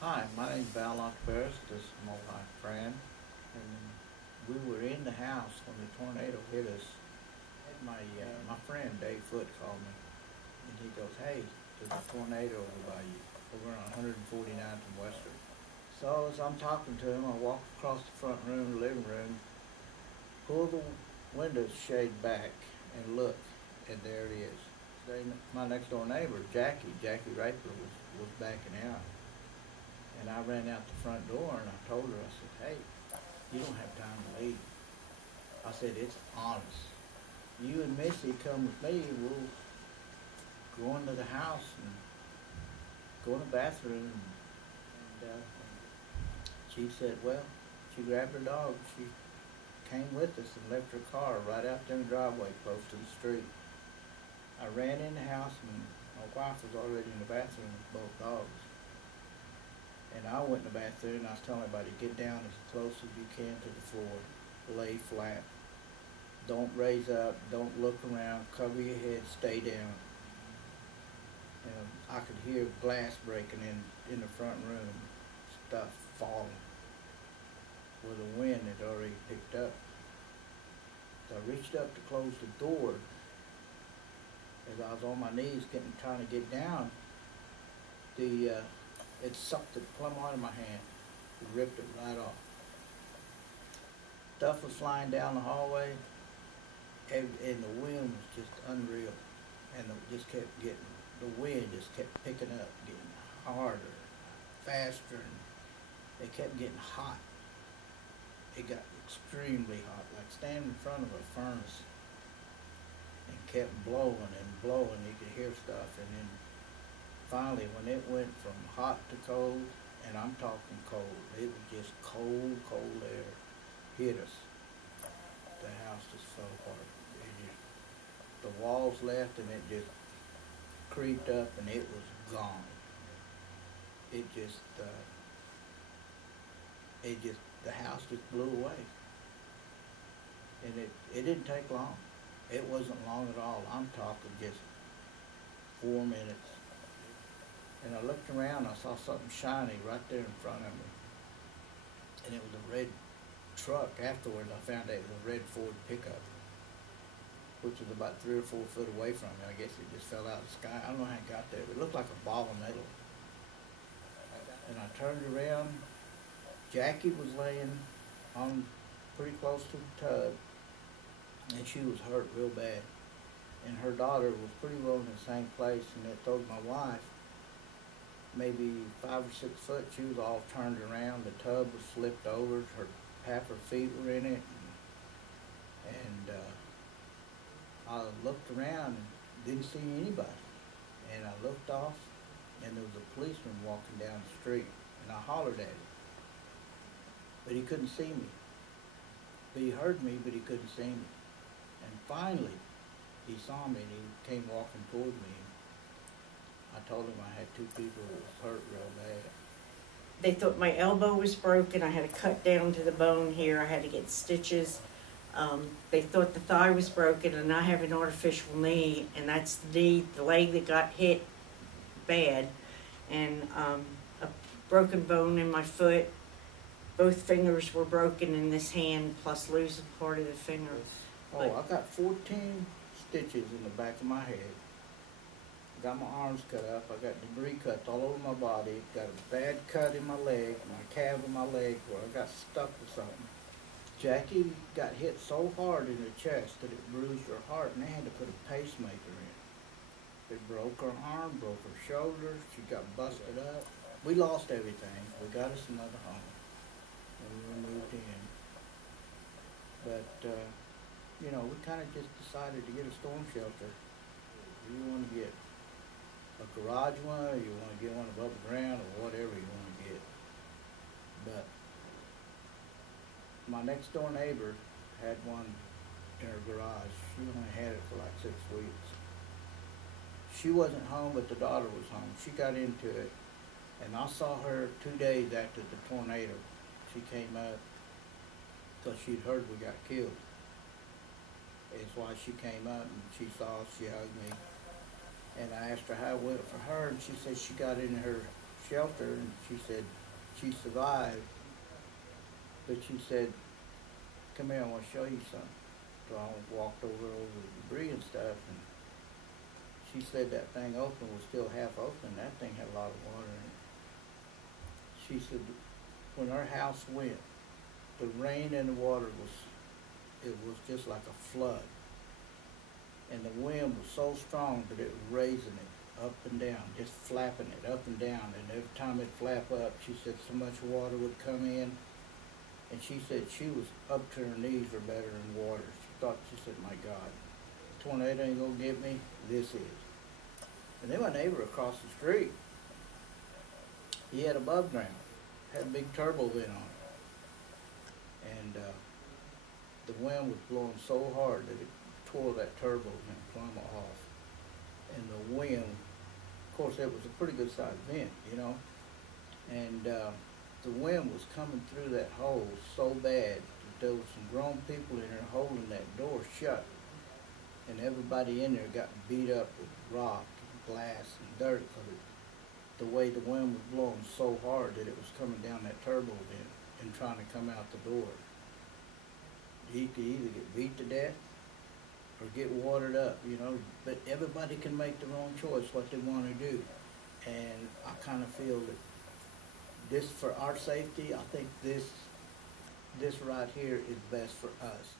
Hi, my name's Val Fran. This is my wife Fran, and we were in the house when the tornado hit us. And my friend Dave Foot called me, and he goes, "Hey, there's a tornado over by you, over on 149th and Western." So as I'm talking to him, I walk across the front room, the living room, pull the window shade back, and look, and there it is. My next door neighbor, Jackie Raper, was backing out. And I ran out the front door and I told her, I said, "Hey, you don't have time to leave." I said, "It's honest. You and Missy come with me, we'll go into the house and go in the bathroom." And she said, well, she grabbed her dog. She came with us and left her car right out there in the driveway close to the street. I ran in the house and my wife was already in the bathroom with both dogs. And I went in the bathroom and I was telling everybody, get down as close as you can to the floor. Lay flat. Don't raise up. Don't look around. Cover your head. Stay down. And I could hear glass breaking in the front room. Stuff falling. Where the wind had already picked up. So I reached up to close the door. As I was on my knees trying to get down, it sucked it plumb out of my hand. It ripped it right off. Stuff was flying down the hallway, and the wind was just unreal. And the wind just kept picking up, getting harder, faster, and it kept getting hot. It got extremely hot, like standing in front of a furnace, and kept blowing and blowing. You could hear stuff, and then finally, when it went from hot to cold, and I'm talking cold, it was just cold, cold air hit us. The house just fell apart. The walls left, and it just creeped up, and it was gone. It just, the house just blew away. And it didn't take long. It wasn't long at all. I'm talking just 4 minutes. And I looked around, I saw something shiny right there in front of me. And it was a red truck. Afterwards, I found out it was a red Ford pickup, which was about 3 or 4 foot away from me. I guess it just fell out of the sky. I don't know how it got there, but it looked like a ball of metal. And I turned around. Jackie was laying on pretty close to the tub, and she was hurt real bad. And her daughter was pretty well in the same place, and I told my wife, maybe 5 or 6 foot, she was all turned around. The tub was flipped over. Half her feet were in it. And I looked around and didn't see anybody. And I looked off, and there was a policeman walking down the street. And I hollered at him. But he couldn't see me. But he heard me, but he couldn't see me. And finally, he saw me, and he came walking toward me. I told him I had 2 people that was hurt real bad. They thought my elbow was broken. I had a cut down to the bone here. I had to get stitches. They thought the thigh was broken, and I have an artificial knee, and that's the leg that got hit bad. And a broken bone in my foot. Both fingers were broken in this hand, plus losing part of the finger. Oh, I got 14 stitches in the back of my head. Got my arms cut up. I got debris cuts all over my body. Got a bad cut in my leg, my calf of my leg where I got stuck with something. Jackie got hit so hard in the chest that it bruised her heart, and they had to put a pacemaker in. It broke her arm, broke her shoulder. She got busted up. We lost everything. We got us another home when we moved in. But, we kind of just decided to get a storm shelter. You want to get a garage one, or you want to get one above the ground, or whatever you want to get. But my next door neighbor had one in her garage. She only had it for like 6 weeks. She wasn't home, but the daughter was home. She got into it, and I saw her 2 days after the tornado. She came up because she'd heard we got killed. That's why she came up, and she saw us, she hugged me. And I asked her how it went for her, and she said she shelter, and she said she survived, but she said, come here, I want to show you something. So I walked over the debris and stuff, and she said that thing open was still half open. That thing had a lot of water in it. She said when our house went, the rain and the water it was just like a flood. And the wind was so strong that it was raising it up and down, just flapping it up and down. And every time it flapped up, she said so much water would come in. And she said she was up to her knees or better in water. She said, my God, tornado ain't gonna get me, this is. And then my neighbor across the street, he had above ground, had a big turbo vent on it. And the wind was blowing so hard that it tore that turbo vent plumb off. And the wind, of course, it was a pretty good sized vent, you know. And the wind was coming through that hole so bad that there was some grown people in there holding that door shut. And everybody in there got beat up with rock and glass and dirt because the way the wind was blowing so hard that it was coming down that turbo vent and trying to come out the door. You could either get beat to death or get watered up, you know, but everybody can make their own choice what they want to do. And I kind of feel that this, for our safety, I think this right here is best for us.